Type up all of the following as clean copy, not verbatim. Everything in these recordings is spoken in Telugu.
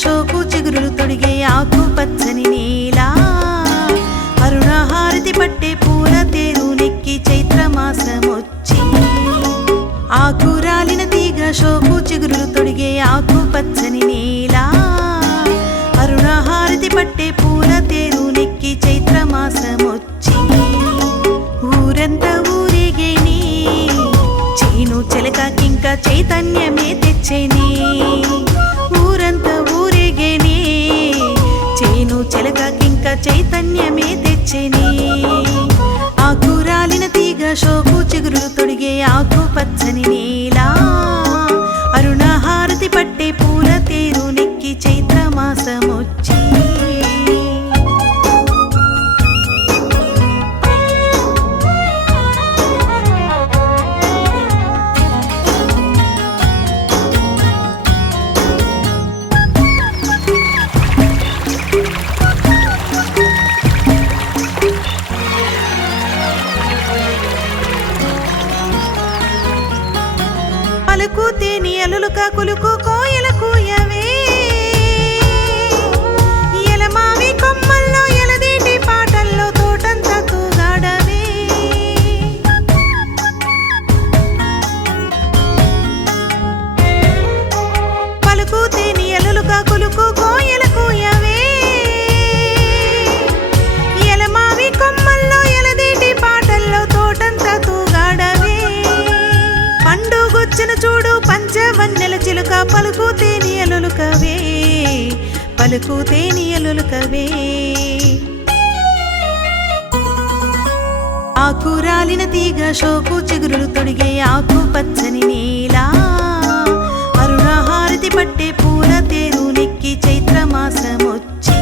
శోకు చిగురులు తొడిగే ఆకు పచ్చని నేల అరుణహారతి పట్టే పూల తేరు నెక్కి చైత్రమాసమొచ్చి ఆకురాలిన తీగ శోకు చిగురులు తొడిగే ఆకు పచ్చని నేల అరుణహారతి పట్టే పూల తేరు నెక్కి చైత్రమాసమొచ్చి ఊరంతా ఊరేగేని చేను చిలకకింక చైతన్యమే తెచ్చేని ఊరంతా ఊరేగేని చేను చిలకకింక చైతన్యమే తెచ్చేని ఆకురాలిన తీగ శోకు చిగురులు తొడిగే ఆకు పచ్చని నేల అరుణహారతి పట్టే పూల తేరు నెక్కి చైత్రమాసమొచ్చి పలుకు తేని అలులుక కులుకు కోయల కూయవే ఎలమావి కొమ్మల్లో ఎలదేటి పాటల్లో తోటంతా తూగాడవే పలుకు తేని అలులుక కులుకు కోయల కూయవే ఎలమావి కొమ్మల్లో ఎలదేటి పాటల్లో తోటంతా తూగాడవే పండుగొచ్చిన చూడు పంచవన్నెల చిలుక పలుకు తేనియలుకవే పలుకు తేనియలుకవే ఆకురాలిన తీగ శోకు చిగురులు తొడిగే ఆకు పచ్చని నేల అరుణహారతి పట్టే పూల తేరు నెక్కి చైత్రమాసమొచ్చి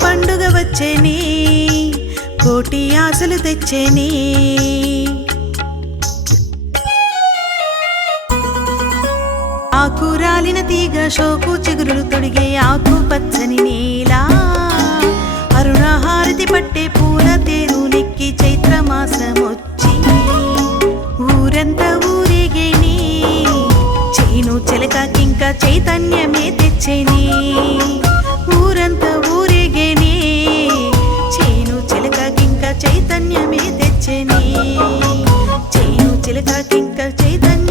పండుగ వచ్చేని కోటి ఆశలు తెచ్చేని ఆకురాలిన తీగ శోకు చిగురులు తొడిగే ఆకు పచ్చని నేల అరుణహారతి పట్టే పూల తేరు నెక్కి చైత్రమాసమొచ్చి ఊరంతా ఊరేగేని చేను చిలకకింక చైతన్యమే తెచ్చేని ఊరంతా ఊరేగేని చేను చిలకకింక చైతన్యమే తెచ్చేని చేను చిలకకింక చైతన్య